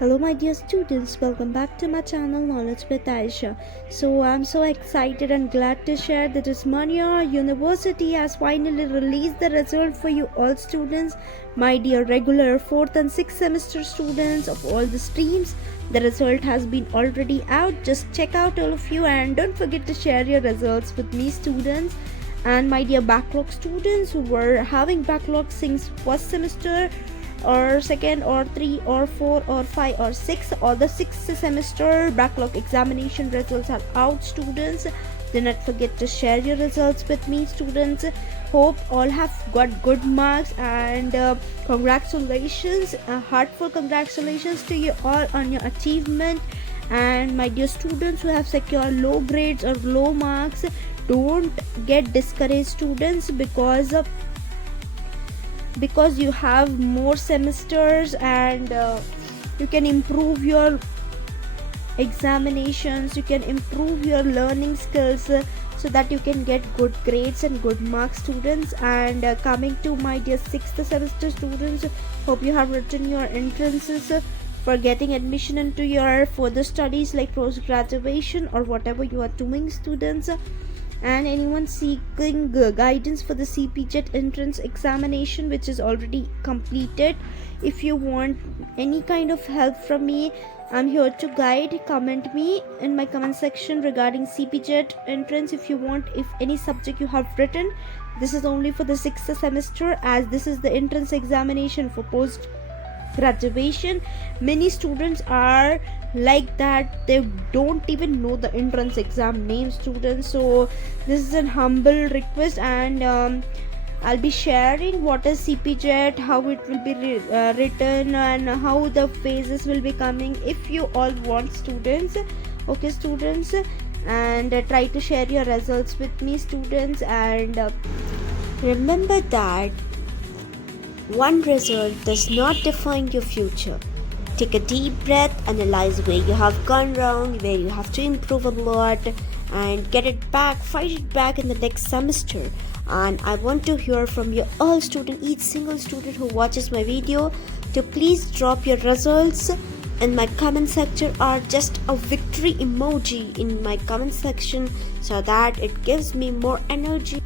Hello my dear students, welcome back to my channel Knowledge with Aisha. So I'm so excited and glad to share that Osmania University has finally released the result for you all students, my dear regular 4th and 6th semester students of all the streams. The result has been already out. Just check out all of you and don't forget to share your results with me students. And my dear backlog students who were having backlog since first semester or second or 3 or 4 or 5 or 6 or the 6th semester backlog examination results are out students. Do not forget to share your results with me students. Hope all have got good marks and congratulations, heartfelt congratulations to you all on your achievement. And my dear students who have secured low grades or low marks, don't get discouraged students, because you have more semesters and you can improve your examinations, you can improve your learning skills so that you can get good grades and good marks students. And coming to my dear 6th semester students, hope you have written your entrances for getting admission into your further studies like post graduation or whatever you are doing students. And anyone seeking guidance for the CPJET entrance examination which is already completed, if you want any kind of help from me, I'm here to guide. Comment me in my comment section regarding CPJET entrance. If you want, if any subject you have written, this is only for the 6th semester, as this is the entrance examination for post graduation. Many students are like that, they don't even know the entrance exam name students. So this is a humble request, and I'll be sharing what is CPJET, how it will be written, and how the phases will be coming if you all want students. Okay students, and try to share your results with me students. And remember that one result does not define your future. Take a deep breath, analyze where you have gone wrong, where you have to improve a lot, and get it back, fight it back in the next semester. And I want to hear from you all students, each single student who watches my video, to please drop your results in my comment section or just a victory emoji in my comment section, so that it gives me more energy.